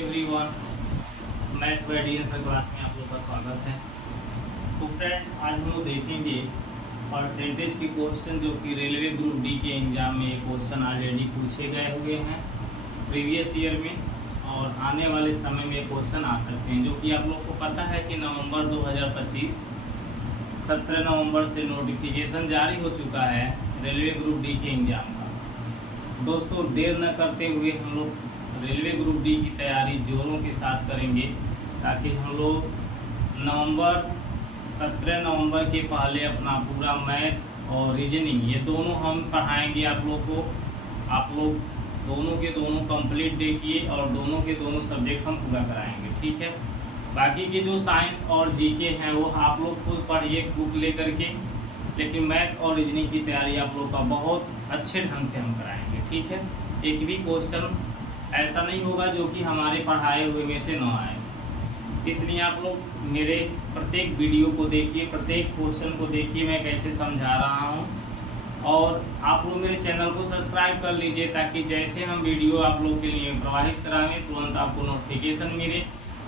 Everyone, math bye D answer class में आप लोग का स्वागत है। तो फ्रेंड्स, आज हम लोग देखेंगे परसेंटेज के क्वेश्चन जो कि रेलवे ग्रुप डी के एग्जाम में ये क्वेश्चन ऑलरेडी पूछे गए हुए हैं प्रीवियस ईयर में, और आने वाले समय में क्वेश्चन आ सकते हैं। जो कि आप लोग को पता है कि नवंबर 2025 17 नवंबर से नोटिफिकेशन जारी हो चुका है रेलवे ग्रुप डी के एग्जाम का। दोस्तों, देर न करते हुए हम लोग रेलवे ग्रुप डी की तैयारी जोरों के साथ करेंगे, ताकि हम लोग 17 नवंबर के पहले अपना पूरा मैथ और रीजनिंग ये दोनों हम पढ़ाएंगे आप लोग को। आप लोग दोनों के दोनों कंप्लीट देखिए और दोनों के दोनों सब्जेक्ट हम पूरा कराएंगे, ठीक है। बाकी के जो साइंस और जीके हैं वो आप लोग खुद पढ़िए बुक लेकर के, लेकिन मैथ और रीजनिंग की तैयारी आप लोग का बहुत अच्छे ढंग से हम कराएंगे, ठीक है। एक भी क्वेश्चन ऐसा नहीं होगा जो कि हमारे पढ़ाए हुए में से न आए। इसलिए आप लोग मेरे प्रत्येक वीडियो को देखिए, प्रत्येक क्वेश्चन को देखिए मैं कैसे समझा रहा हूँ, और आप लोग मेरे चैनल को सब्सक्राइब कर लीजिए, ताकि जैसे हम वीडियो आप लोग के लिए प्रवाहित कराएं तुरंत आपको नोटिफिकेशन मिले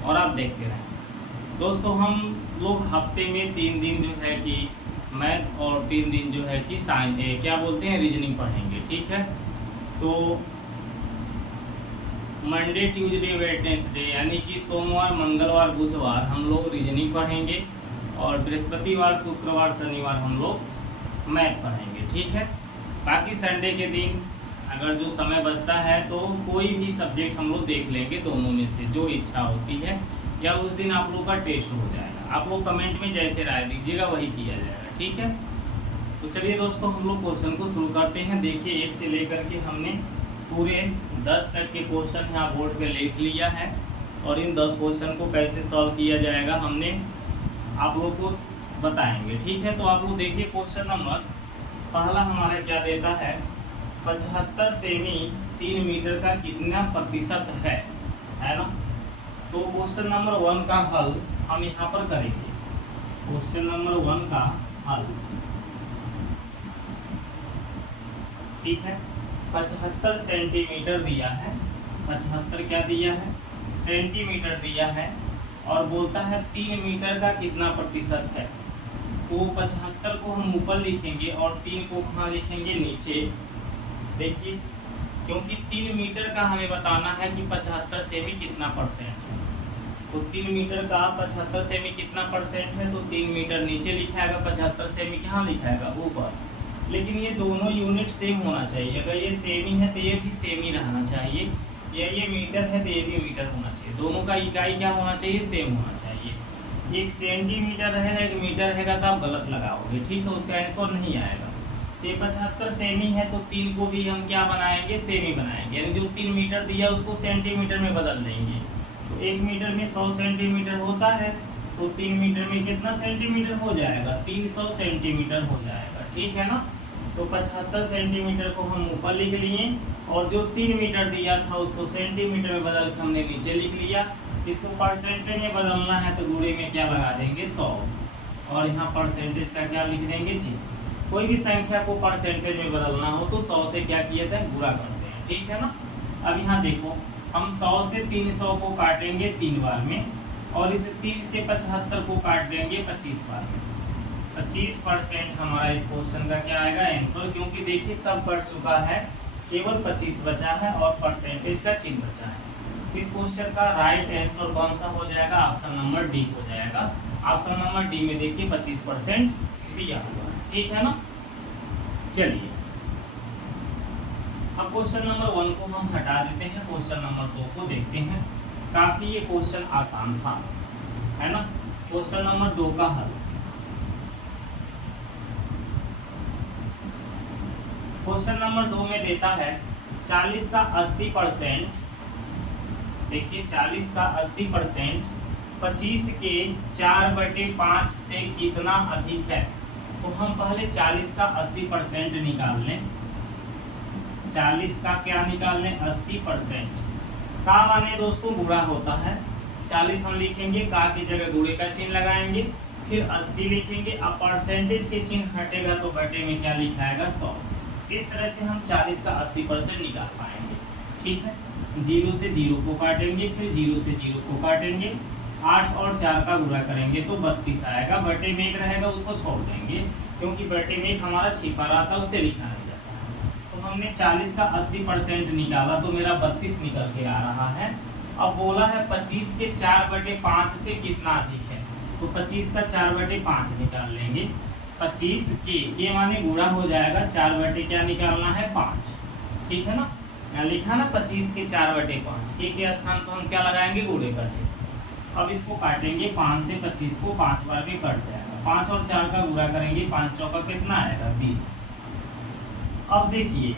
और आप देखते रहें। दोस्तों, हम लोग हफ्ते में 3 दिन जो है कि मैथ और 3 दिन जो है कि साइंस क्या बोलते हैं रीजनिंग पढ़ेंगे, ठीक है। तो मंडे ट्यूसडे वेडनेसडे यानी कि सोमवार मंगलवार बुधवार हम लोग रीजनिंग पढ़ेंगे, और बृहस्पतिवार शुक्रवार शनिवार हम लोग मैथ पढ़ेंगे, ठीक है। बाकी संडे के दिन अगर जो समय बचता है तो कोई भी सब्जेक्ट हम लोग देख लेंगे, दोनों में से जो इच्छा होती है, या उस दिन आप लोग का टेस्ट हो जाएगा। आप लोग कमेंट में जैसे राय दीजिएगा वही किया जाएगा, ठीक है। तो चलिए दोस्तों, हम लोग क्वेश्चन को शुरू करते हैं। देखिए, 1 से लेकर के हमने पूरे 10 तक के क्वेश्चन यहाँ बोर्ड पे लिख लिया है, और इन 10 क्वेश्चन को कैसे सॉल्व किया जाएगा हमने आप लोग को बताएंगे, ठीक है। तो आप लोग देखिए, क्वेश्चन नंबर पहला हमारा क्या देता है, 75 सेमी 3 मीटर का कितना प्रतिशत है ना। तो क्वेश्चन नंबर 1 का हल हम यहाँ पर करेंगे। क्वेश्चन नंबर 1 का हल, ठीक है। 75 सेंटीमीटर दिया है, 75 क्या दिया है, सेंटीमीटर दिया है, और बोलता है 3 मीटर का कितना प्रतिशत है। तो 75 को हम ऊपर लिखेंगे और 3 को कहाँ लिखेंगे, नीचे। देखिए, क्योंकि 3 मीटर का हमें बताना है कि 75 सेमी कितना परसेंट है। तो 3 मीटर का 75 सेमी कितना परसेंट है, तो 3 मीटर नीचे लिखाएगा, 75 सेमी कहाँ लिखाएगा, ऊपर। लेकिन ये दोनों यूनिट सेम होना चाहिए। अगर ये सेम ही है तो ये भी सेम ही रहना चाहिए, या ये मीटर है तो ये भी मीटर होना चाहिए। दोनों का इकाई क्या होना चाहिए, सेम होना चाहिए। एक सेंटीमीटर रहेगा, एक मीटर रहेगा तो आप गलत लगाओगे, ठीक है, उसका आंसर नहीं आएगा। तो ये 75 सेमी है, तो 3 को भी हम क्या बनाएंगे, सेम ही बनाएंगे, यानी जो 3 मीटर दिया उसको सेंटीमीटर में बदल देंगे। तो 1 मीटर में 100 सेंटीमीटर होता है, तो 3 मीटर में कितना सेंटीमीटर हो जाएगा, 300 सेंटीमीटर हो जाएगा, ठीक है ना। तो 75 सेंटीमीटर को हम ऊपर लिख लिए, और जो 3 मीटर दिया था उसको सेंटीमीटर में बदल के हमने नीचे लिख लिया। इसको परसेंटेज में बदलना है तो गुणे में क्या लगा देंगे, 100, और यहाँ परसेंटेज का क्या लिख देंगे, जी। कोई भी संख्या को परसेंटेज में बदलना हो तो 100 से क्या किया था, गुणा करते हैं, ठीक है ना। अब यहाँ देखो, हम 100 से 300 को काटेंगे 3 बार में, और इस 3 से 75 को काट देंगे 25 बार में। 25% हमारा इस क्वेश्चन का क्या आएगा, आंसर। क्योंकि देखिए सब कट चुका है, केवल 25 बचा है और परसेंटेज का चिन्ह बचा है। इस क्वेश्चन का राइट आंसर कौन सा हो जाएगा, ऑप्शन नंबर डी हो जाएगा। ऑप्शन नंबर डी में देखिए 25% दिया हुआ है, ठीक है ना। चलिए, अब क्वेश्चन नंबर 1 को हम हटा देते हैं, क्वेश्चन नंबर 2 को देखते हैं। काफी ये क्वेश्चन आसान था, है ना। क्वेश्चन नंबर 2 का हल, क्वेश्चन नंबर 2 में देता है 40 का 80%। देखिए, 40 का 80% 25 के 4/5 से कितना अधिक है। तो हम पहले 40 का 80% निकाल लें। 40 का क्या निकाल लें, 80%। का माने दोस्तों गुणा होता है, 40 हम लिखेंगे, का की जगह गुणे का चिन्ह लगाएंगे, फिर 80 लिखेंगे। अब परसेंटेज के चिन्ह हटेगा तो बटे में क्या लिखाएगा, 100। इस तरह से हम 40 का 80% निकाल पाएंगे, ठीक है। 0 से 0 को काटेंगे, फिर 0 से 0 को काटेंगे, 8 और 4 का गुणा करेंगे तो 32 आएगा। बटे में एक रहेगा उसको छोड़ देंगे, क्योंकि बटे में एक हमारा छिपा रहा था, उसे लिखा नहीं जाता है। तो हमने 40 का 80% निकाला तो मेरा 32 निकल के आ रहा है। अब बोला है 25 के 4/5 से कितना अधिक है, तो 25 का 4/5 निकाल लेंगे। 25 के माने गुणा हो जाएगा, 4 बटे क्या निकालना है 5, ठीक है ना। यहाँ लिखा ना 25 के 4/5, के स्थान तो हम क्या लगाएंगे गुणे का चिन्ह। अब इसको काटेंगे, 5 से 25 को 5 बार में कट जाएगा, 5 और 4 का गुणा करेंगे, 5 चौका कितना आएगा 20। अब देखिए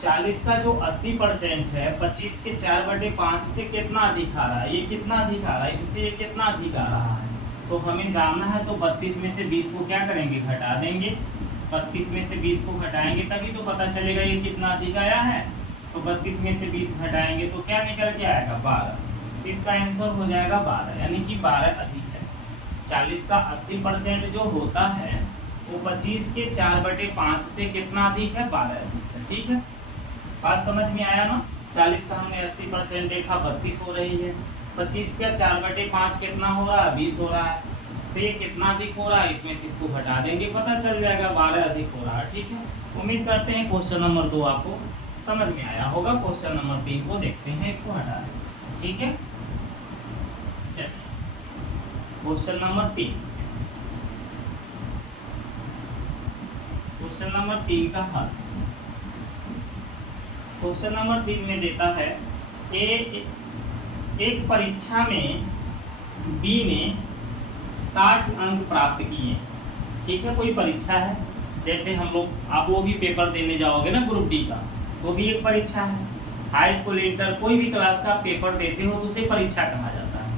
40 का जो 80% है 25 के 4/5 से कितना अधिक आ रहा है, ये कितना अधिक आ रहा है, इससे ये कितना अधिक आ रहा है, तो हमें जानना है। तो 32 में से 20 को क्या करेंगे घटा देंगे, 32 में से 20 को घटाएंगे तभी तो पता चलेगा ये कितना अधिक आया है। तो 32 में से 20 घटाएंगे तो क्या निकल के आएगा 12। इसका आंसर हो जाएगा 12, यानी कि 12 अधिक है। 40 का 80% जो होता है वो 25 के 4/5 से कितना अधिक है 12 अधिक है, ठीक है। बात समझ में आया ना। 40 का हमने 80% देखा 32 हो रही है, 25 का 4/5 कितना हो रहा है 20 हो रहा है, तो ये कितना अधिक हो रहा है, इसमें से इसको घटा देंगे पता चल जाएगा 12 अधिक हो रहा है, ठीक है। उम्मीद करते हैं क्वेश्चन नंबर 2 आपको समझ में आया होगा। क्वेश्चन नंबर 3 को देखते हैं, इसको हटा दें, ठीक है। चलिए क्वेश्चन नंबर 3, क्वेश्चन नंबर 3 का हल। क्वेश्चन नंबर 3 में देता है एक परीक्षा में बी ने 60 अंक प्राप्त किए, ठीक है। कोई परीक्षा है, जैसे हम लोग आप वो भी पेपर देने जाओगे ना ग्रुप डी का, वो भी एक परीक्षा है। हाई स्कूल इंटर कोई भी क्लास का पेपर देते हो तो उसे परीक्षा कहा जाता है।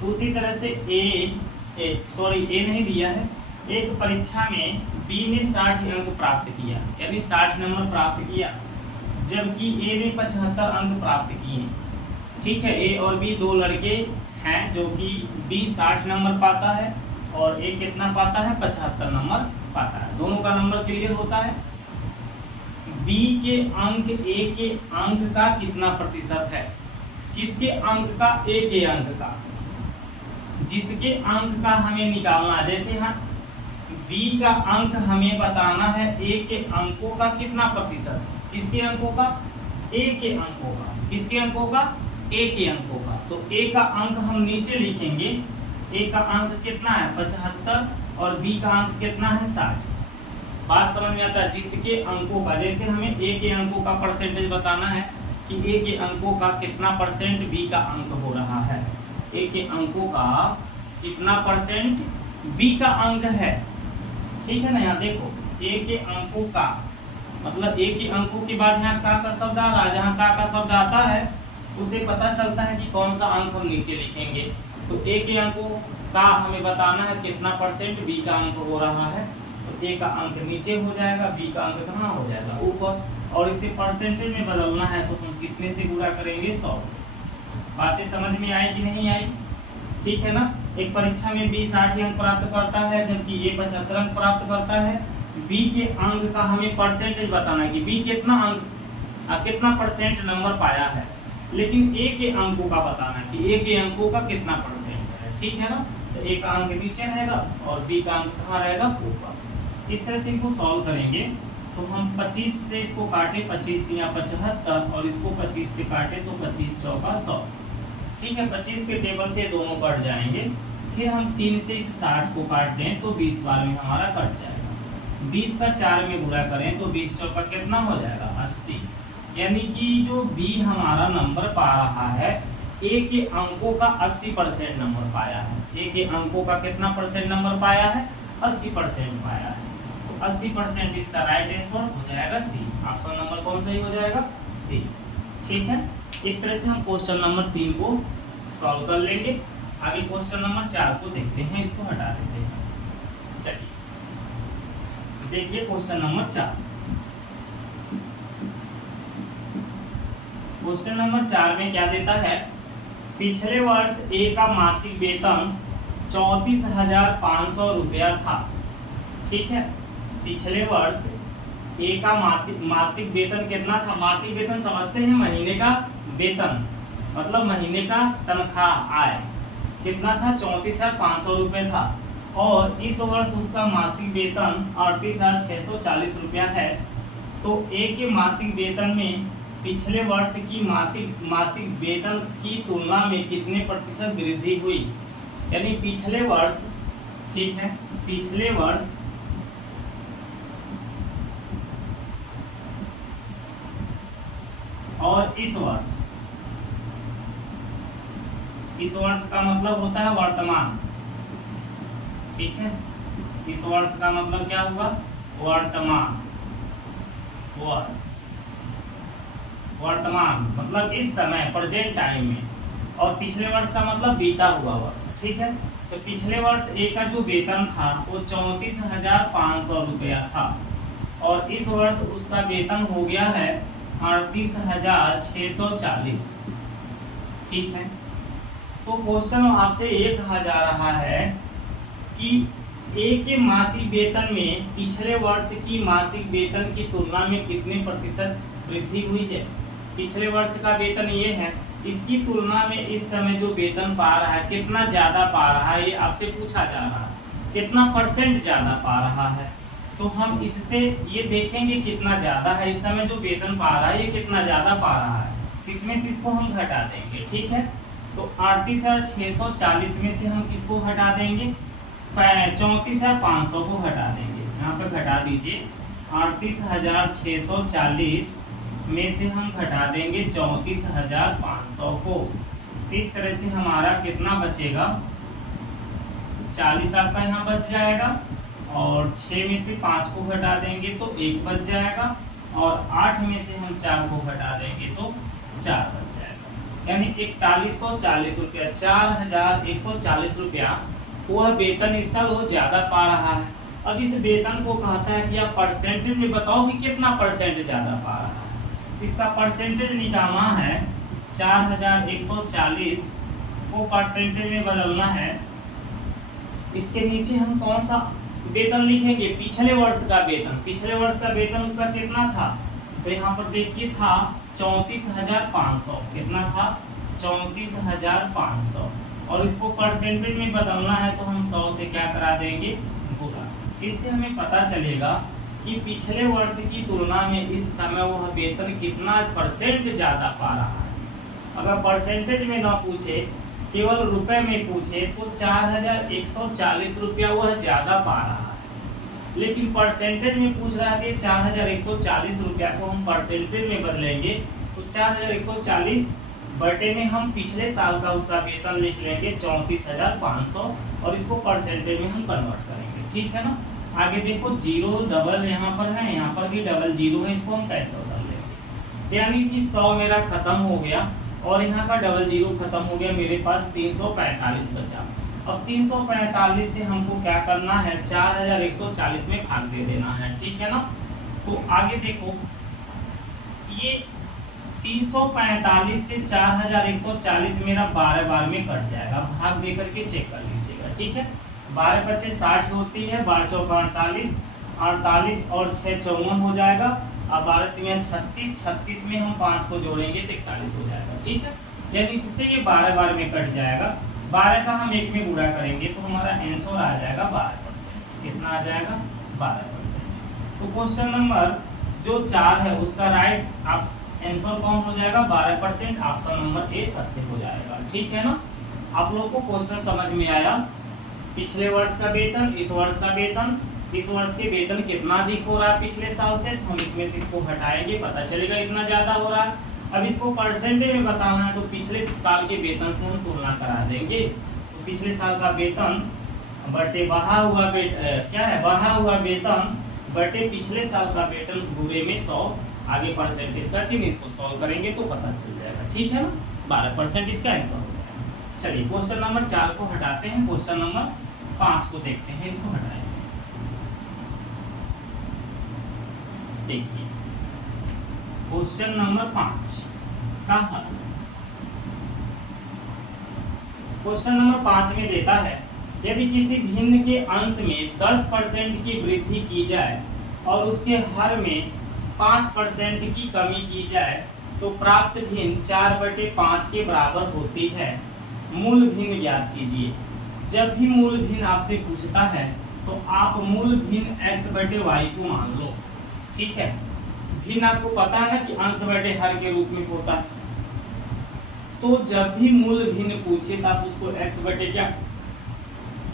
तो उसी तरह से ए नहीं दिया है, एक परीक्षा में बी ने 60 अंक प्राप्त किया, यानी 60 नंबर प्राप्त किया, जबकि ए ने 75 अंक प्राप्त किए, ठीक है। ए और बी दो लड़के हैं जो कि बी 60 नंबर पाता है और ए कितना पाता है 75 नंबर पाता है। दोनों का नंबर क्लियर होता है। बी के अंक ए के अंक का कितना प्रतिशत है, किसके अंक का ए के अंक का, जिसके अंक का हमें निकालना है। जैसे यहाँ बी का अंक हमें बताना है ए के अंकों का कितना प्रतिशत, किसके अंकों का ए के अंकों का, किसके अंकों का ए के अंकों का। तो ए का अंक हम नीचे लिखेंगे, ए का अंक कितना है 75 और बी का अंक कितना है 60। बात समझ में आता है। जिसके अंकों का, जैसे हमें ए के अंकों का परसेंटेज बताना है कि ए के अंकों का कितना परसेंट बी का अंक हो रहा है, ए के अंकों का कितना परसेंट बी का अंक है, ठीक है ना। यहाँ देखो ए के अंकों का मतलब ए के अंकों के बाद यहाँ का शब्द आ रहा है, जहाँ का शब्द आता है उसे पता चलता है कि कौन सा अंक हम नीचे लिखेंगे। तो ए के अंकों का हमें बताना है कितना परसेंट बी का अंक हो रहा है, तो ए का अंक नीचे हो जाएगा, बी का अंक कहाँ हो जाएगा ऊपर, और इसे परसेंटेज में बदलना है तो हम कितने से गुणा करेंगे 100 से। बातें समझ में आई कि नहीं आई, ठीक है ना। एक परीक्षा में बी 60 अंक प्राप्त करता है जबकि ए 75 अंक प्राप्त करता है। बी के अंक का हमें परसेंटेज बताना है कि बी कितना अंक कितना परसेंट नंबर पाया है, लेकिन ए के अंकों का बताना है कि ए के अंकों का कितना परसेंट है, ठीक है ना। तो ए का अंक नीचे रहेगा और बी का अंक कहाँ रहेगा ऊपर। इस तरह से इनको सॉल्व करेंगे तो हम 25 से इसको काटे, 25 या 75 और इसको 25 से काटे तो 25 चौका 100, ठीक है। 25 के टेबल से दोनों कट जाएंगे, फिर हम 3 से इस 60 को काट दें तो 20 बार में हमारा कट जाएगा। 20 का 4 में गुणा करें तो 20 चौका कितना हो जाएगा 80, यानी कि जो बी हमारा नंबर पा रहा है ए के अंकों का 80% नंबर पाया है। ए के अंकों का कितना परसेंट नंबर पाया है 80% पाया है। तो 80% इसका राइट आंसर हो जाएगा सी। ऑप्शन नंबर कौन सही हो जाएगा सी, ठीक है। इस तरह से हम क्वेश्चन नंबर 3 को सॉल्व कर लेंगे। आगे क्वेश्चन नंबर 4 को देखते हैं, इसको हटा देते हैं। चलिए देखिए क्वेश्चन नंबर 4। क्वेश्चन नंबर 4 में क्या देता है, पिछले वर्ष ए का मासिक वेतन 34,500 रुपया था, ठीक है। पिछले वर्ष ए का मासिक वेतन कितना था? मासिक वेतन समझते हैं महीने का वेतन, मतलब महीने का तनख्वाह आय कितना था? 34,500 रुपये था। और इस वर्ष उसका मासिक वेतन 38,640 रुपया है। तो ए के मासिक वेतन में पिछले वर्ष की मासिक वेतन की तुलना में कितने प्रतिशत वृद्धि हुई? यानी पिछले वर्ष, ठीक है, पिछले वर्ष और इस वर्ष का मतलब होता है वर्तमान, ठीक है। इस वर्ष का मतलब क्या हुआ? वर्तमान वर्ष, वर्तमान मतलब इस समय, प्रेजेंट टाइम में। और पिछले वर्ष का मतलब बीता हुआ वर्ष, ठीक है। तो पिछले वर्ष ए का जो वेतन था वो 34,500 रुपया था और इस वर्ष उसका वेतन हो गया है 38,640, ठीक है। तो क्वेश्चन आपसे ये कहा जा रहा है कि ए के मासिक वेतन में पिछले वर्ष की मासिक वेतन की तुलना में कितने प्रतिशत वृद्धि हुई है? पिछले वर्ष का वेतन ये है, इसकी तुलना में इस समय जो वेतन पा रहा है कितना ज्यादा पा रहा है, ये आपसे पूछा जा रहा है। कितना परसेंट ज्यादा पा रहा है? तो हम इससे ये देखेंगे कितना ज्यादा है इस समय जो वेतन पा रहा है, ये कितना ज्यादा पा रहा है, इसमें से इसको हम घटा देंगे, ठीक है। तो 38,640 में से हम किसको हटा देंगे? 34,500 को हटा देंगे। यहाँ पर घटा दीजिए, 38,640 में से हम घटा देंगे 34,500 को। इस तरह से हमारा कितना बचेगा? 40 आपका यहाँ बच जाएगा और 6 में से 5 को घटा देंगे तो 1 बच जाएगा और 8 में से हम 4 को घटा देंगे तो 4 बच जाएगा। यानी 4140 रुपया, 4,140 रुपया वह वेतन इस साल वो ज्यादा पा रहा है। अब इस वेतन को कहता है कि आप परसेंटेज में बताओ कि कितना परसेंट ज्यादा पा रहा है। इसका परसेंटेज निकालना है, 4,140 को परसेंटेज में बदलना है। इसके नीचे हम कौन सा वेतन लिखेंगे? पिछले वर्ष का वेतन। पिछले वर्ष का वेतन उसका कितना था? तो यहाँ पर देखिए था 34,500। कितना था? 34,500। और इसको परसेंटेज में बदलना है तो हम 100 से क्या करा देंगे? गुणा। इससे हमें पता चलेगा कि पिछले वर्ष की तुलना में इस समय वह वेतन कितना परसेंट ज़्यादा पा रहा है। अगर परसेंटेज में ना पूछे, केवल रुपए में पूछे तो 4,140 रुपया वह ज़्यादा पा रहा है। लेकिन परसेंटेज में पूछ रहा है कि 4,140 रुपया को हम परसेंटेज में बदलेंगे तो 4,140 बटे में हम पिछले साल का उसका वेतन लिख लेंगे 34,500 और इसको परसेंटेज में हम कन्वर्ट करेंगे, ठीक है ना। आगे देखो, जीरो डबल यहाँ पर है, यहाँ पर भी डबल जीरो है, इसको हम कैंसिल कर लेंगे। यानी कि 100 मेरा खत्म हो गया और यहाँ का डबल जीरो खत्म हो गया, मेरे पास 345 बचा। अब 345 से हमको क्या करना है? 4,140 में भाग दे देना है, ठीक है ना। तो आगे देखो, ये 345 से 4,140 मेरा 12 बार में कट जाएगा। भाग दे करके चेक कर लीजिएगा, ठीक है। 12 बचे 60 होती है, 12 चौका 48, 48 और 6 54 हो जाएगा। अब 12 3 36, 36 में हम 5 को जोड़ेंगे तो 41 हो जाएगा, ठीक है। यानी इससे ये 12 बार में कट जाएगा। 12 का हम 1 में गुणा करेंगे तो हमारा आंसर आ जाएगा 12%। कितना आ जाएगा? 12%। तो क्वेश्चन नंबर जो 4 है उसका राइट आंसर कौन हो जाएगा? 12%। ऑप्शन नंबर ए सत्य हो जाएगा, ठीक है ना। आप लोग को क्वेश्चन समझ में आया? पिछले वर्ष का वेतन, इस वर्ष का वेतन, इस वर्ष के वेतन कितना अधिक हो रहा है पिछले साल से, हम इसमें से इसको घटाएंगे, पता चलेगा इतना ज्यादा हो रहा है। अब इसको परसेंटेज में बताना है तो पिछले साल के वेतन से हम तुलना करा देंगे। तो पिछले साल का वेतन बटे बढ़ा हुआ क्या है? बढ़ा हुआ वेतन बटे पिछले साल का वेतन गुणे में 100, आगे परसेंटेज का चिन्ह, इसको सॉल्व करेंगे तो पता चल जाएगा, ठीक है ना। 12% इसका आंसर हो जाएगा। चलिए क्वेश्चन नंबर 4 को हटाते हैं, क्वेश्चन नंबर 5 को देखते हैं, इसको हटाएंगे। देखिए क्वेश्चन नंबर 5 का हल। क्वेश्चन नंबर 5 में देता है, यदि किसी भिन्न के अंश में 10% की वृद्धि की जाए और उसके हर में 5% की कमी की जाए तो प्राप्त भिन्न 4/5 के बराबर होती है। मूल भिन्न ज्ञात कीजिए। जब भी मूल भिन्न आपसे पूछता है तो आप मूल भिन्न x/y को मान लो। ठीक है, भिन्न आपको पता है ना कि अंश बटे हर के रूप में होता है। तो जब भी मूल भिन्न पूछे तो आप उसको x/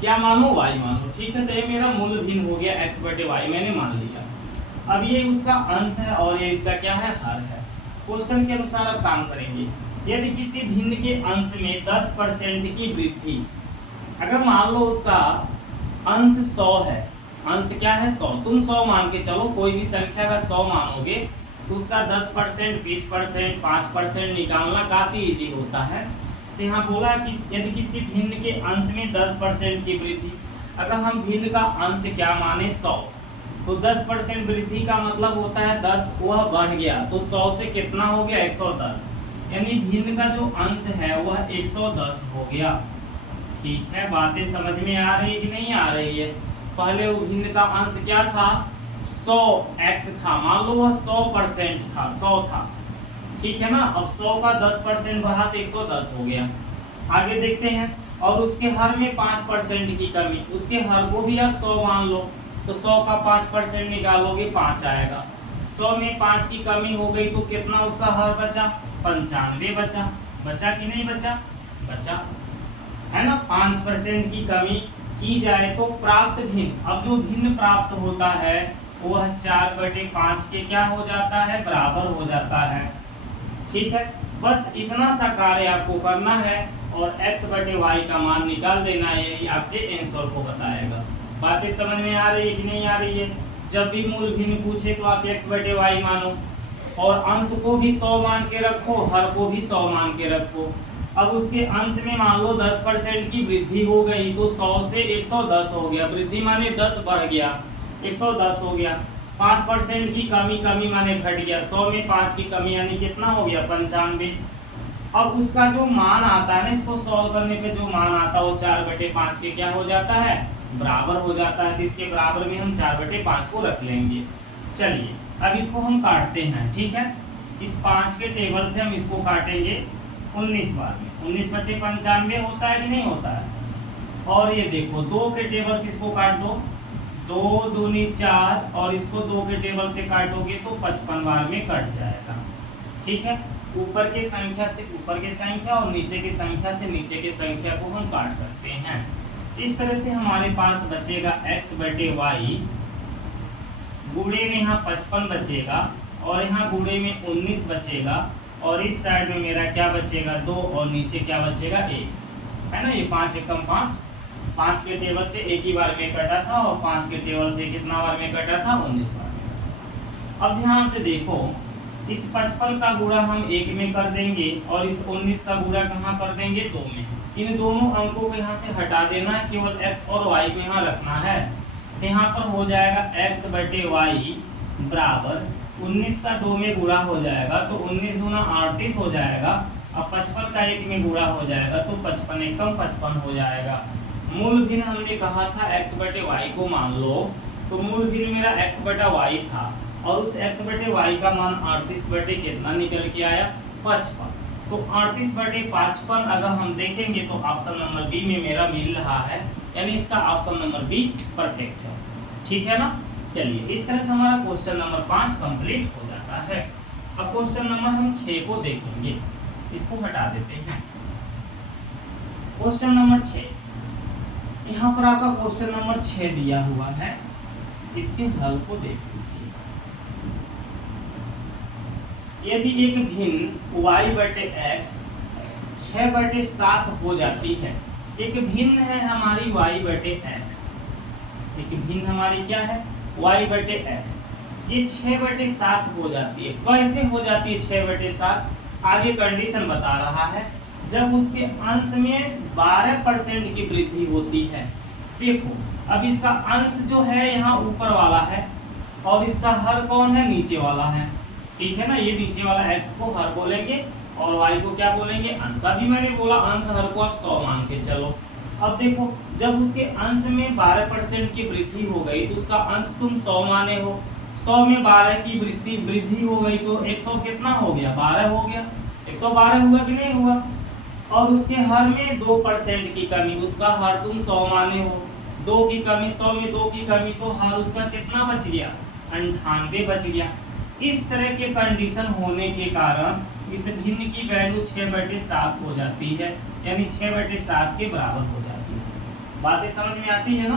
क्या मानो, y मानो। ठीक है, तो ये मेरा मूल भिन्न हो गया x/y मैंने मान लिया। अब ये उसका अंश है और ये इसका क्या है, हर है। क्वेश्चन के अनुसार अब काम करेंगे। यदि किसी भिन्न के अंश में 10% की वृद्धि, अगर मान लो उसका अंश 100 है, अंश क्या है 100, तुम 100 मान के चलो, कोई भी संख्या का 100 मानोगे तो उसका 10%, 20%, 5% निकालना काफी इजी होता है। तो यहाँ बोला कि यदि किसी भिन्न के अंश में 10% की वृद्धि, अगर हम भिन्न का अंश क्या माने 100, तो 10% वृद्धि का मतलब होता है 10 वह बढ़ गया, तो 100 से कितना हो गया 110, यानी भिन्न का जो अंश है वह 110 हो गया। ठीक है, बातें समझ में आ रही है कि नहीं आ रही है। पहले वो भिन्न का अंश क्या था 100x था, मान लो वह 100% था, 100 था। ठीक है ना, अब 100 का 10% बढ़ा तो 110 हो गया। आगे देखते हैं, और उसके हर में 5% की कमी, उसके हर को भी आप 100 मान लो, तो 100 का 5% निकालोगे 5 आएगा। 100 में 5 की कमी हो गई तो कितना उसका हर बचा, 95 बचा। बचा कि नहीं बचा, बचा है ना। 5% की कमी की जाए तो प्राप्त भिन्न, अब जो भिन्न प्राप्त होता है वह 4/5 के क्या हो जाता है, बराबर हो जाता है। ठीक है, बस इतना सा कार्य आपको करना है और x/y का मान निकाल देना है, यही आपके आंसर को बताएगा। बातें समझ में आ रही है कि नहीं आ रही है। जब भी मूल भिन्न पूछे तो आप x/y मानो और अंश को भी 100 मान के रखो, हर को भी 100 मान के रखो। अब उसके अंश में मान लो 10% की वृद्धि हो गई तो 100 से 110 हो गया, वृद्धि माने 10 बढ़ गया, 110 हो गया। 5% की कमी, कमी माने घट गया, 100 में 5 की कमी यानी कितना हो गया 95। अब उसका जो मान आता है ना, इसको सॉल्व करने पे जो मान आता है वो 4/5 के क्या हो जाता है, बराबर हो जाता है। तो इसके बराबर में हम 4/5 को रख लेंगे। चलिए अब इसको हम काटते हैं। ठीक है, इस 5 के टेबल से हम इसको काटेंगे 19 बार में। 19 बचे 95 होता है कि नहीं होता है। और ये देखो 2 के टेबल से इसको काट दो, 2 दूनी 4, और इसको 2 के टेबल से काटोगे तो 55 बार में कट जाएगा। ठीक है, ऊपर के संख्या से ऊपर के संख्या और नीचे की संख्या से नीचे की संख्या को हम काट सकते हैं। इस तरह से हमारे पास बचेगा x/y, गुणे में यहाँ 55 बचेगा और यहाँ गुणे में 19 बचेगा, और इस साइड में मेरा क्या बचेगा 2, और नीचे क्या बचेगा 1, है ना। ये 5 एकम 5, 5 के टेबल से एक ही बार में कटा था और 5 के टेबल से कितना बार में कटा था, 19 बार में। अब ध्यान से देखो, इस 55 का गुणा हम 1 में कर देंगे और इस 19 का गुणा कहाँ कर देंगे 2 में। इन दोनों अंकों को यहाँ से हटा देना है, केवल x और y को यहाँ रखना है। तो यहाँ पर हो जाएगा x/y बराबर 19 का 2 में गुणा हो जाएगा तो 19 गुना 38 हो जाएगा। अब 55 का 1 में गुणा हो जाएगा तो 55 एकम 55 हो जाएगा। मूल भिन्न हमने कहा था x/y को मान लो, तो मूल भिन्न मेरा x/y था और उस x/y का मान 38 बटे कितना निकल के आया 55। तो 38/55 अगर हम देखेंगे तो ऑप्शन नंबर बी में मेरा मिल रहा है, यानी इसका ऑप्शन नंबर बी परफेक्ट है। ठीक है ना। चलिए इस तरह से हमारा क्वेश्चन नंबर 5 कंप्लीट हो जाता है। अब क्वेश्चन नंबर हम 6 को देखेंगे, इसको हटा देते हैं। क्वेश्चन नंबर 6, यहाँ पर आपका क्वेश्चन नंबर 6 दिया हुआ है, इसके हल को देख लीजिए। यदि एक भिन्न y/x 6/7 हो जाती है, एक भिन्न है हमारी y/x, एक भिन्न हमारी क्या है y/x, ये 6/7 हो जाती है। कैसे हो जाती है 6/7, आगे कंडीशन बता रहा है, जब उसके अंश में 12% की वृद्धि होती है। देखो अब इसका अंश जो है यहाँ ऊपर वाला है और इसका हर कौन है, नीचे वाला है। ठीक है ना, ये नीचे वाला x को हर बोलेंगे और y को क्या बोलेंगे, अंश। अभी मैंने बोला अंश हर को आप 100 मान के चलो। अब देखो जब उसके अंश में 12% की वृद्धि हो गई तो उसका अंश तुम 100 माने हो 100 में 12 की वृद्धि हो गई तो 100 कितना हो गया, 12 हो गया। 112 हुआ कि नहीं हुआ। और उसके हर में 2% की कमी, उसका हर तुम 100 माने हो, 2 की कमी, 100 में 2 की कमी, तो हर उसका कितना बच गया, 98 बच गया। इस तरह के कंडीशन होने के कारण इस भिन्न की वैल्यू 6/7 हो जाती है, यानी 6/7 के बराबर हो जाती है। बातें समझ में आती है ना।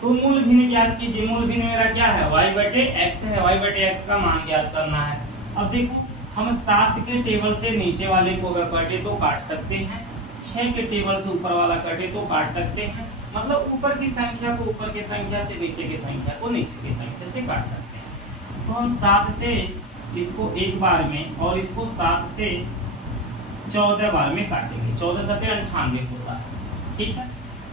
तो मूल भिन्न ज्ञात कीजिए। मूल भिन्न मेरा क्या है, y/x है, y/x का मान ज्ञात करना है। अब देखो हम 7 के टेबल से नीचे वाले को अगर कटे तो काट सकते हैं, 6 के टेबल से ऊपर वाला कटे तो काट सकते हैं, मतलब ऊपर की संख्या को ऊपर की संख्या से, नीचे की संख्या को नीचे की संख्या से काट सकते हैं। तो हम 7 से इसको एक बार में और इसको 7 से 14 बार में काटेंगे। 14 7 98 होता है, ठीक है।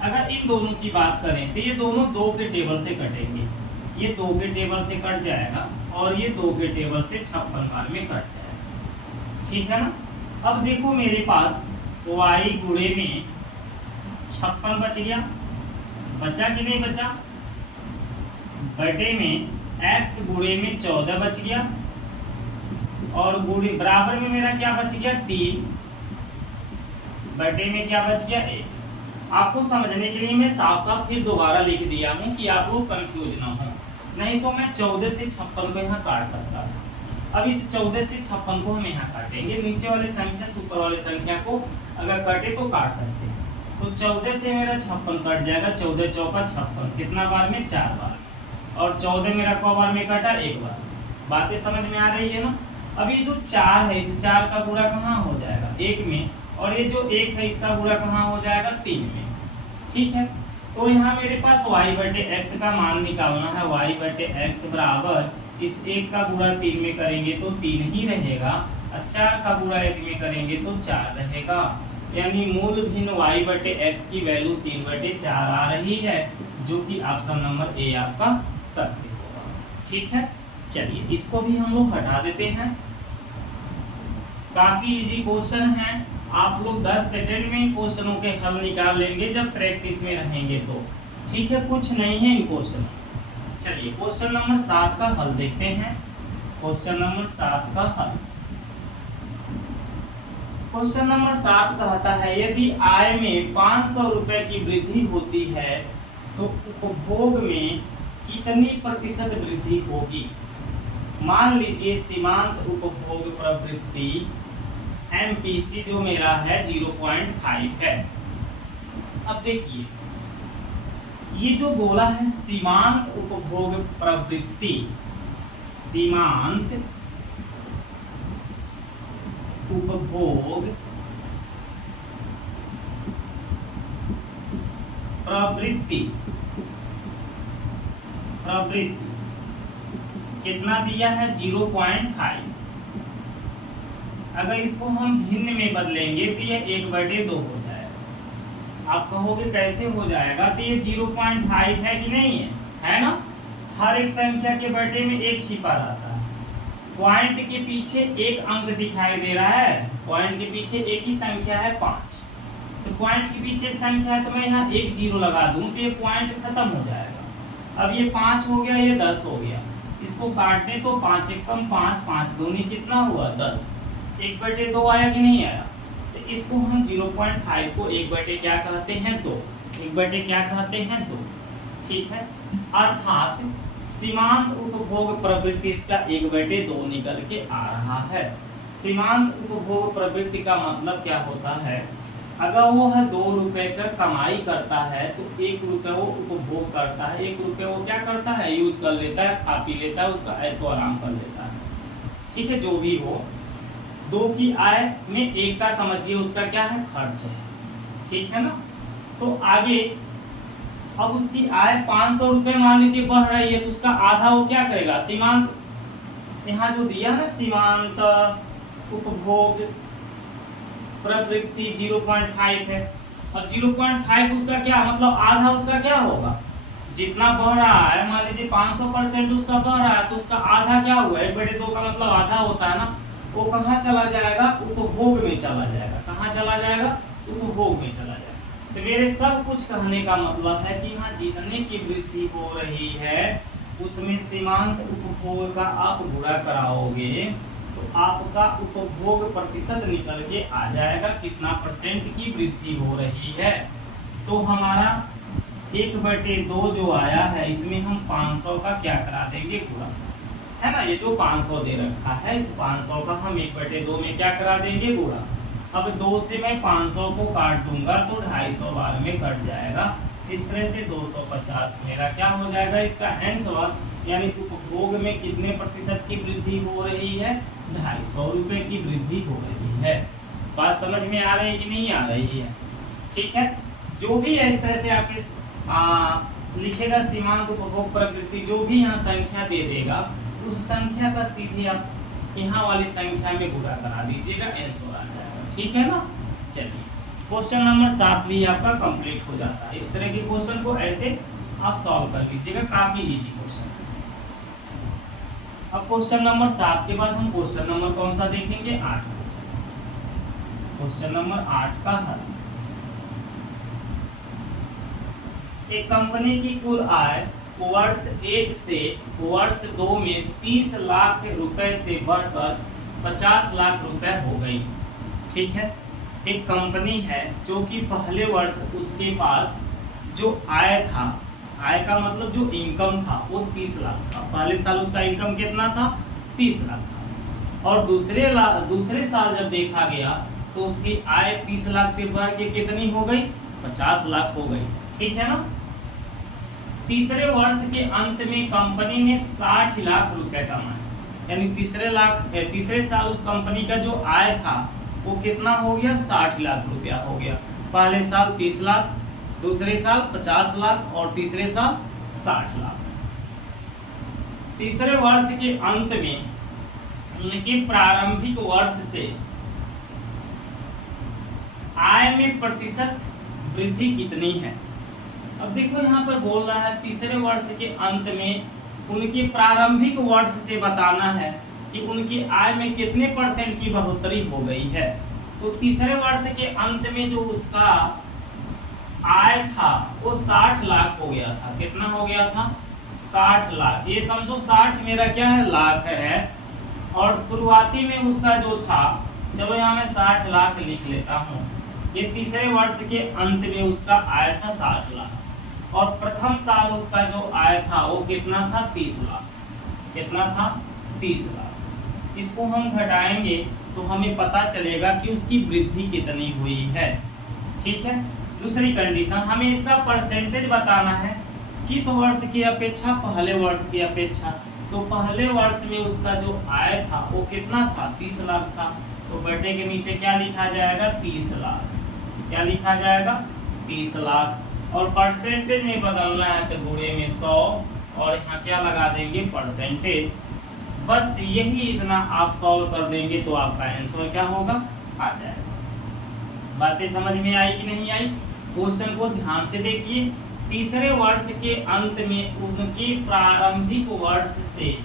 अगर इन दोनों की बात करें तो ये दोनों 2 के टेबल से कटेंगे, ये 2 के टेबल से कट जाएगा और ये 2 के टेबल से 56 बार में कट जाएगा, ठीक है ना। अब देखो मेरे पास y गुणे में 56 बच गया, बचा कि नहीं बचा, बटे में x गुणे में 14 बच गया और गुणे बराबर में मेरा क्या बच गया 3, बटे में क्या बच गया 1। आपको समझने के लिए मैं साफ साफ फिर दोबारा लिख दिया हूँ कि आप लोग कंफ्यूज ना हो, नहीं तो मैं 14 से 56 को यहाँ काट सकता था। अब इस 14 से 56 को हम यहाँ काटेंगे, नीचे वाले संख्या से ऊपर वाले संख्या को अगर कटे तो काट सकते हैं। तो 14 से मेरा 56 कट जाएगा, 14 चौका 56, कितना बार में 4 बार, और 14 मेरा कौ बार में कटा 1 बार। बातें समझ में आ रही है ना। अब ये जो 4 है, इस 4 का गुणा कहाँ हो जाएगा 1 में, और ये जो 1 है इसका गुणा कहाँ हो जाएगा 3 में, ठीक है। तो यहाँ मेरे पास y/x का मान निकालना है, y/x बराबर इस 1 का गुणा 3 में करेंगे तो 3 ही रहेगा, और 4 का गुणा 1 में करेंगे तो 4 रहेगा, यानी मूल भिन्न y/x की वैल्यू 3/4 आ रही है, जो कि ऑप्शन नंबर ए आपका सत्य होगा, ठीक है। चलिए इसको भी हम लोग हटा देते हैं। काफी इजी क्वेश्चन है, आप लोग 10 सेकंड में क्वेश्चनों के हल निकाल लेंगे जब प्रैक्टिस में रहेंगे तो, ठीक है। कुछ नहीं है इन क्वेश्चन। चलिए क्वेश्चन नंबर 7 का हल देखते हैं। क्वेश्चन नंबर 7 का हल, क्वेश्चन नंबर 7 कहता है यदि आय में 500 रुपए की वृद्धि होती है तो उपभोग में कितनी प्रतिशत वृद्धि होगी। मान लीजिए सीमांत उपभोग प्रवृत्ति MPC जो मेरा है 0.5 है। अब देखिए ये जो बोला है सीमांत उपभोग प्रवृत्ति, सीमांत उपभोग प्रवृत्ति, प्रवृत्ति कितना दिया है 0.5। अगर इसको हम भिन्न में बदलेंगे तो ये 1/2 हो जाएगा। आप कहोगे कैसे हो जाएगा, तो ये 0.5 है कि नहीं है ना। हर एक संख्या के बटे में 1 छिपा रहता है, पॉइंट के पीछे 1 अंक दिखाई दे रहा है, पॉइंट के पीछे एक ही संख्या है 5, तो पॉइंट के पीछे एक संख्या है तो मैं यहाँ 1 0 लगा दूं तो ये पॉइंट खत्म हो जाएगा। अब ये 5 हो गया, ये 10 हो गया, इसको काट दे तो 5 1 कम 5, 5 दूनी कितना हुआ 10, 1/2 आया कि नहीं आया। तो इसको हम 0.5 को 1/2 क्या कहते हैं 2, 1/2 क्या कहते हैं 2, ठीक है। अर्थात सीमांत उपभोग प्रवृत्ति इसका 1/2 निकल के आ रहा है। सीमांत उपभोग प्रवृत्ति का मतलब क्या होता है, अगर वो है 2 रुपए का कमाई करता है तो 1 रुपए वो उपभोग करता है, 1 रुपए वो क्या करता है यूज कर लेता है, खा पी लेता है, उसका ऐशो आराम कर लेता है, ठीक है। जो भी हो, 2 की आय में 1 का समझिए उसका क्या है खर्च है, ठीक है ना। तो आगे अब उसकी आय 500 रुपए मान लीजिए बढ़ रही है तो उसका आधा वो क्या करेगा, सीमांत यहाँ जो दिया ना सीमांत उपभोग प्रवृत्ति 0.5 है, और 0.5 उसका क्या मतलब आधा उसका क्या होगा, जितना बढ़ रहा है मान लीजिए 500% उसका बढ़ रहा है तो उसका आधा क्या हुआ 1/2 का मतलब आधा होता है ना, वो कहाँ चला जाएगा उपभोग में चला जाएगा, कहाँ चला जाएगा उपभोग में चला जाएगा। तो मेरे सब कुछ कहने का मतलब है कि यहाँ जितने की वृद्धि हो रही है उसमें सीमांत उपभोग का आप गुणा कराओगे तो आपका उपभोग प्रतिशत निकल के आ जाएगा कितना परसेंट की वृद्धि हो रही है। तो हमारा 1/2 जो आया है इसमें हम 500 का क्या करा देंगे गुणा, है ना। ये जो 500 दे रखा है इस 500 का हम 1/2 में क्या करा देंगे गुणा। अब 2 से मैं 500 को काट दूंगा तो 250 बार में कट जाएगा। इस तरह से 250 मेरा क्या हो जाएगा इसका आंसर, यानी उपभोग में कितने प्रतिशत की वृद्धि हो रही है, 250 रुपए की वृद्धि हो रही है। बात समझ में आ रही है कि नहीं आ रही है? ठीक है, जो भी इस तरह से आपके लिखेगा सीमांत उपभोग प्रवृत्ति, जो भी यहाँ संख्या दे देगा उस संख्या का सीधे आप यहाँ वाली संख्या में गुणा करा दीजिएगा, आंसर आ जाएगा। ठीक है ना। चलिए क्वेश्चन नंबर 7 भी आपका कंप्लीट हो जाता है। इस तरह के क्वेश्चन को ऐसे आप सॉल्व कर लीजिएगा, काफी इजी क्वेश्चन। अब क्वेश्चन नंबर 7 के बाद हम क्वेश्चन नंबर कौन सा देखेंगे, 8। क्वेश्चन नंबर 8 का हल। एक कंपनी की कुल आय वर्ष 1 से वर्ष 2 में 30 लाख रुपए से बढ़कर 50 लाख रुपए हो गई। ठीक है, एक कंपनी है जो कि पहले वर्ष उसके पास जो आय था, आय का मतलब जो इनकम था वो 30 लाख था। पहले साल उसका इनकम कितना था, 30 लाख था। और दूसरे साल जब देखा गया तो उसकी आय 30 लाख से बढ़ के कितनी हो गई, 50 लाख हो गई। ठीक है ना। तीसरे वर्ष के अंत में कंपनी ने 60 लाख रुपए कमाए, यानी तीसरे साल उस कंपनी का जो आय था वो कितना हो गया, 60 लाख रुपया हो गया। पहले साल 30 लाख, दूसरे साल 50 लाख और तीसरे साल 60 लाख। तीसरे वर्ष के अंत में उनके प्रारंभिक वर्ष से आय में प्रतिशत वृद्धि कितनी है। अब देखो यहाँ पर बोल रहा है तीसरे वर्ष के अंत में उनके प्रारंभिक वर्ष से बताना है कि उनकी आय में कितने परसेंट की बढ़ोतरी हो गई है। तो तीसरे वर्ष के अंत में जो उसका आय था वो 60 लाख हो गया था। कितना हो गया था, 60 लाख। ये समझो 60 मेरा क्या है, लाख है। और शुरुआती में उसका जो था, चलो यहाँ मैं 60 लाख लिख लेता हूँ। ये तीसरे वर्ष के अंत में उसका आय था 60 लाख और प्रथम साल उसका जो आय था वो कितना था, 30 लाख। कितना था, 30 लाख। इसको हम घटाएंगे तो हमें पता चलेगा कि उसकी वृद्धि कितनी हुई है। ठीक है। दूसरी कंडीशन, हमें इसका परसेंटेज बताना है किस वर्ष की अपेक्षा, पहले वर्ष की अपेक्षा। तो पहले वर्ष में उसका जो आय था वो कितना था, 30 लाख था। तो बटे के नीचे क्या लिखा जाएगा, 30 लाख। क्या लिखा जाएगा, 30 लाख। और परसेंटेज में बदलना है तो गुणे में 100 और यहाँ क्या लगा देंगे, परसेंटेज। बस यही इतना आप सॉल्व कर देंगे तो आपका आंसर क्या होगा, आ जाएगा। बातें समझ में आई कि नहीं आई? क्वेश्चन को ध्यान से देखिए। तीसरे वर्ष के अंत में उनके प्रारंभिक वर्ष से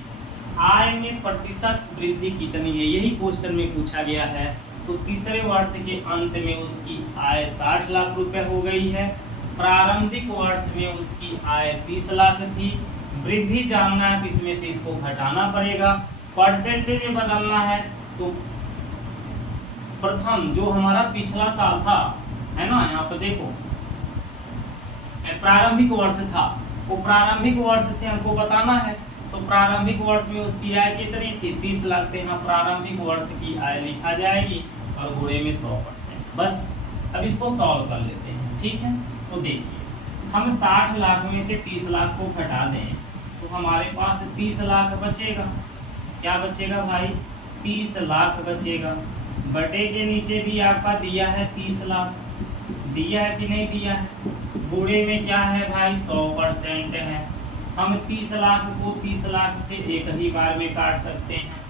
आय में प्रतिशत वृद्धि कितनी है, यही क्वेश्चन में पूछा गया है। तो तीसरे वर्ष के अंत में उसकी आय 60 लाख रुपए हो गई है। प्रारंभिक वर्ष में उसकी आय 30 लाख थी। वृद्धि जानना है तो इसमें से इसको घटाना पड़ेगा। परसेंटेज में बदलना है तो प्रथम जो हमारा पिछला साल था, है ना, यहाँ पर देखो प्रारंभिक वर्ष था, वो प्रारंभिक वर्ष से हमको बताना है। तो प्रारंभिक वर्ष में उसकी आय कितनी थी, 30 लाख थे। यहाँ प्रारंभिक वर्ष की आय लिखा जाएगी और गुणे में 100%। बस अब इसको सॉल्व कर लेते हैं। ठीक है, तो देखिए हम 60 लाख में से 30 लाख को घटा दें तो हमारे पास 30 लाख बचेगा। क्या बचेगा भाई, 30 लाख बचेगा। बटे के नीचे भी आपका दिया है 30 लाख, दिया है कि नहीं दिया है। गुणे में क्या है भाई, 100% है। हम 30 लाख को 30 लाख से एक ही बार में काट सकते हैं।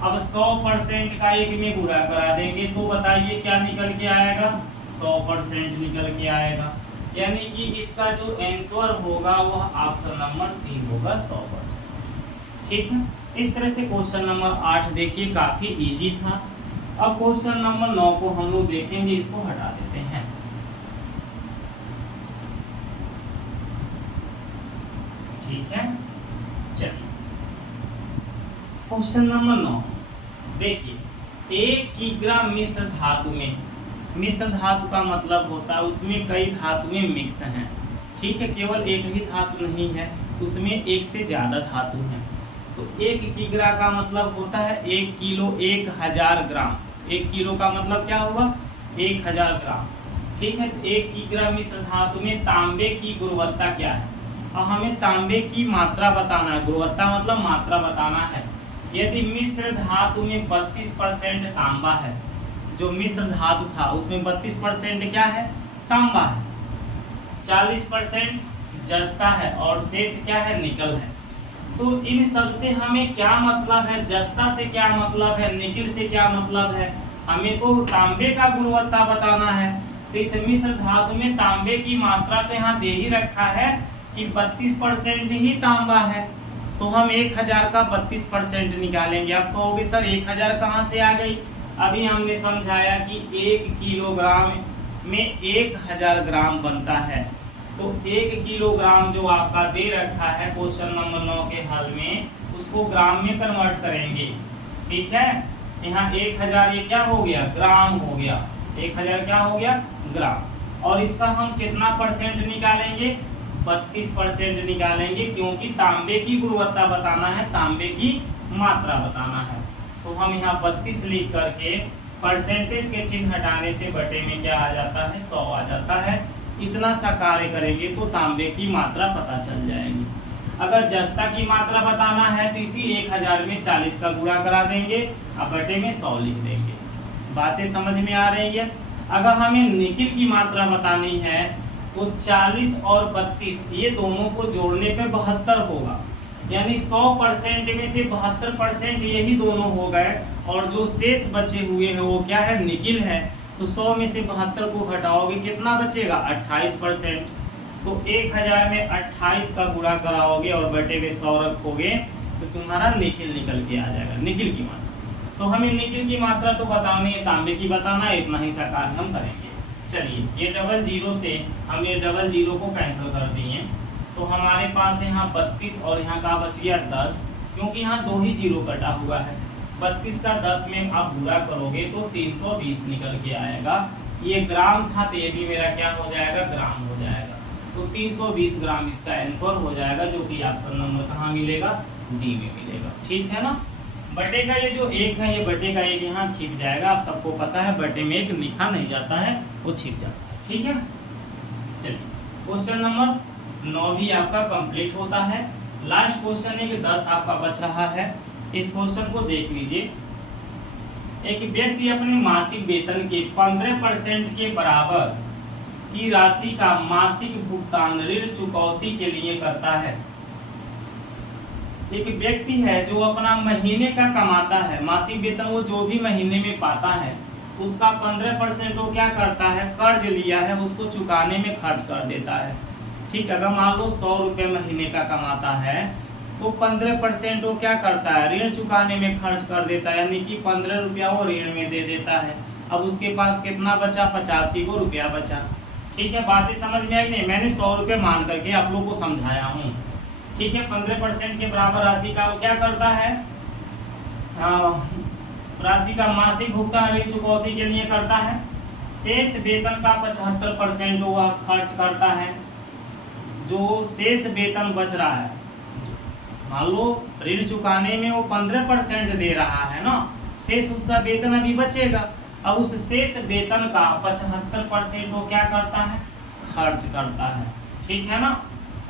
अब 100% का एक में गुणा करा देंगे तो बताइए क्या निकल के आएगा, 100% निकल के आएगा। यानी कि इसका जो आंसर होगा वह ऑप्शन नंबर सी होगा, 100%। ठीक है। इस तरह से क्वेश्चन नंबर 8 देखिए काफी इजी था। अब क्वेश्चन नंबर 9 को हम लोग देखेंगे, इसको हटा देते हैं। ठीक है, क्वेश्चन नंबर 9 देखिए, 1 किलोग्राम मिश्र धातु में, मिश्र धातु का मतलब होता है उसमें कई धातुएं मिक्स हैं, ठीक है, केवल एक ही धातु नहीं है, उसमें एक से ज्यादा धातु हैं। तो 1 किलोग्राम का मतलब होता है 1 किलो 1000 ग्राम। 1 किलो का मतलब क्या होगा 1000 ग्राम, ठीक है। तो 1 किलोग्राम मिश्र धातु में तांबे की गुणवत्ता क्या है, और हमें तांबे की मात्रा बताना है। गुणवत्ता मतलब मात्रा बताना है। यदि मिश्र धातु में 32% तांबा है, जो मिश्र धातु था उसमें 32% क्या है, तांबा है, 40% जस्ता है और शेष क्या है, निकल है। तो इन सब से हमें क्या मतलब है, जस्ता से क्या मतलब है, निकल से क्या मतलब है, हमें तो तांबे का गुणवत्ता बताना है। तो इस मिश्र धातु में तांबे की मात्रा तो यहाँ दे ही रखा है कि 32% ही तांबा है, तो हम 1000 का 32% निकालेंगे। आप कहोगे सर 1000 कहाँ से आ गई, अभी हमने समझाया कि 1 किलोग्राम में 1000 ग्राम बनता है। तो 1 किलोग्राम जो आपका दे रखा है क्वेश्चन नंबर 9 के हल में, उसको ग्राम में कन्वर्ट करेंगे, ठीक है। यहाँ 1000 ये क्या हो गया, ग्राम हो गया, 1000 क्या हो गया, ग्राम। और इसका हम कितना परसेंट निकालेंगे, 32% निकालेंगे, क्योंकि तांबे की गुणवत्ता बताना है, तांबे की मात्रा बताना है। तो हम यहाँ 32 लिख करके परसेंटेज के चिन्ह हटाने से बटे में क्या आ जाता है, 100 आ जाता है। इतना सा कार्य करेंगे तो तांबे की मात्रा पता चल जाएगी। अगर जस्ता की मात्रा बताना है तो इसी 1000 में 40 का गुणा करा देंगे और बटे में 100 लिख देंगे। बातें समझ में आ रही है। अगर हमें निकिल की मात्रा बतानी है तो 40 और 32 ये दोनों को जोड़ने पे 72 होगा, यानी 100% में से 72% यही दोनों हो गए, और जो शेष बचे हुए हैं वो क्या है, निकिल है। तो 100 में से 72 को घटाओगे कितना बचेगा, 28%। तो 1000 में 28 का गुणा कराओगे और बटे में 100 रखोगे तो तुम्हारा निकिल निकल के आ जाएगा, निकिल की मात्रा। तो हमें निकिल की मात्रा तो बतानी है, तांबे की बताना है, इतना ही सा कार्य हम करेंगे। चलिए ये डबल जीरो से हम ये डबल जीरो को कैंसिल कर दिए, तो हमारे पास यहाँ 32 और यहाँ का बच गया 10, क्योंकि यहाँ 2 ही जीरो कटा हुआ है। 32 का 10 में आप पूरा करोगे तो 320 निकल के आएगा। ये ग्राम था तो ये भी मेरा क्या हो जाएगा, ग्राम हो जाएगा। तो 320 ग्राम इसका आंसर हो जाएगा, जो कि ऑप्शन नंबर कहाँ मिलेगा, डी में मिलेगा, ठीक है ना। बटे का ये जो 1 है, ये बटे का 1 यहाँ छिप जाएगा। आप सबको पता है बटे में 1 लिखा नहीं जाता है, वो छिप जाता है, ठीक है। चलिए क्वेश्चन नंबर 9 भी आपका कंप्लीट होता है। लास्ट क्वेश्चन है कि 10 आपका बच रहा है। इस क्वेश्चन को देख लीजिए। एक व्यक्ति अपने मासिक वेतन के 15% के बराबर की राशि का मासिक भुगतान ऋण चुकौती के लिए करता है। एक व्यक्ति है जो अपना महीने का कमाता है, मासिक वेतन वो जो भी महीने में पाता है उसका 15% वो क्या करता है, कर्ज लिया है उसको चुकाने में खर्च कर देता है, ठीक। अगर मान लो 100 रुपये महीने का कमाता है तो 15% वो क्या करता है, ऋण चुकाने में खर्च कर देता है, यानी कि 15 रुपया वो ऋण में दे देता है। अब उसके पास कितना बचा, 85 रुपया बचा, ठीक है। बातें समझ में आई नहीं, मैंने 100 रुपये मान करके आप लोग को समझाया हूँ, ठीक है। 15% के बराबर राशि का वो क्या करता है, राशि का मासिक भुगतान ऋण चुकौती के लिए करता है। शेष वेतन का 75% वो खर्च करता है। जो शेष वेतन बच रहा है, मान लो ऋण चुकाने में वो 15% दे रहा है ना, शेष उसका वेतन अभी बचेगा। अब उस शेष वेतन का 75% वो क्या करता है, खर्च करता है, ठीक है ना।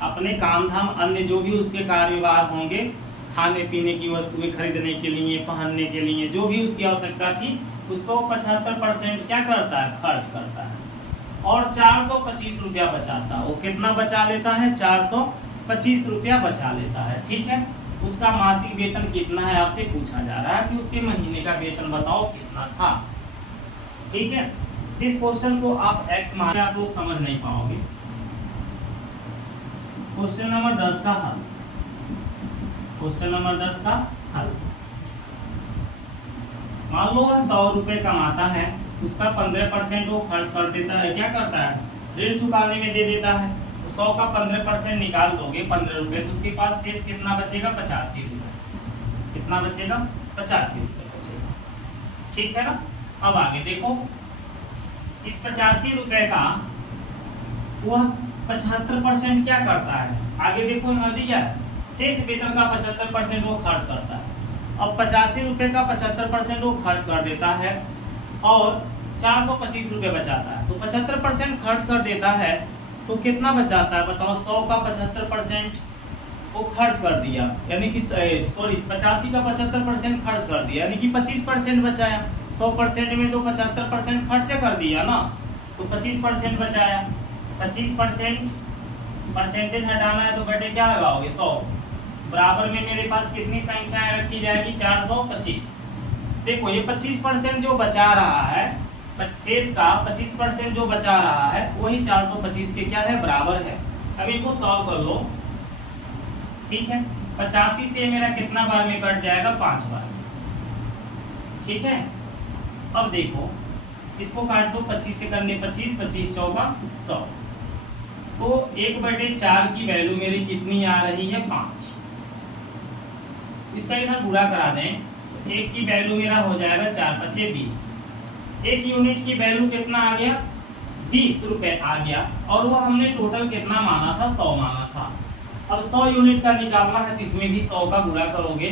अपने काम धाम अन्य जो भी उसके कार्यवाह होंगे, खाने पीने की वस्तुएं खरीदने के लिए, पहनने के लिए, जो भी उसकी आवश्यकता थी उसको 75% क्या करता है, खर्च करता है। और 425 रुपया बचाता है। वो कितना बचा लेता है, 425 रुपया बचा लेता है, ठीक है। उसका मासिक वेतन कितना है आपसे पूछा जा रहा है कि उसके महीने का वेतन बताओ कितना था, ठीक है। इस क्वेश्चन को आप एक्स मान आप लोग समझ नहीं पाओगे। क्वेश्चन नंबर 10 का हल, क्वेश्चन नंबर 10 का हल। मान लो 100 रुपये कमाता है, उसका 15% वो खर्च कर देता है, क्या करता है, ऋण चुकाने में दे देता है। तो 100 का 15% निकाल दोगे 15 रुपये, तो उसके पास शेष कितना बचेगा, 85 रुपये। कितना बचेगा, 85 रुपये बचेगा। ठीक है ना। अब आगे देखो, इस 85 रुपये का वह 75% क्या करता है, आगे देखो यहाँ दिया है, शेष वेतन का 75% वो खर्च करता है। अब 85 रुपये का 75% वो खर्च कर देता है और 425 रुपये बचाता है। तो 75% खर्च कर देता है तो कितना बचाता है बताओ, 100 का 75% वो खर्च कर दिया, यानी कि सॉरी 85 का 75% खर्च कर दिया, यानी कि 25% बचाया। 100% में तो 75% खर्च कर दिया ना, तो 25% बचाया। 25% परसेंटेज हटाना है तो बेटे क्या लगाओगे, 100। बराबर में मेरे पास कितनी संख्याएं रखी जाएगी, 425। देखो ये 25% जो बचा रहा है, शेष का 25% जो बचा रहा है वही 425 के क्या है, बराबर है। अब इनको सॉल्व कर लो। ठीक है, 85 से मेरा कितना बार में कट जाएगा, 5 बार। ठीक है, अब देखो इसको काट दो, 25 से करने 25, 25 चौका 100, तो 1/4 की वैल्यू मेरी कितनी आ रही है, 5। इसका इधर पूरा करा दें, 1 की वैल्यू मेरा हो जाएगा 4 × 5 = 20। 1 यूनिट की वैल्यू कितना आ गया, 20 रुपये आ गया, और वो हमने टोटल कितना माना था, 100 माना था। अब 100 यूनिट का निकालना है, तो इसमें भी 100 का गुणा करोगे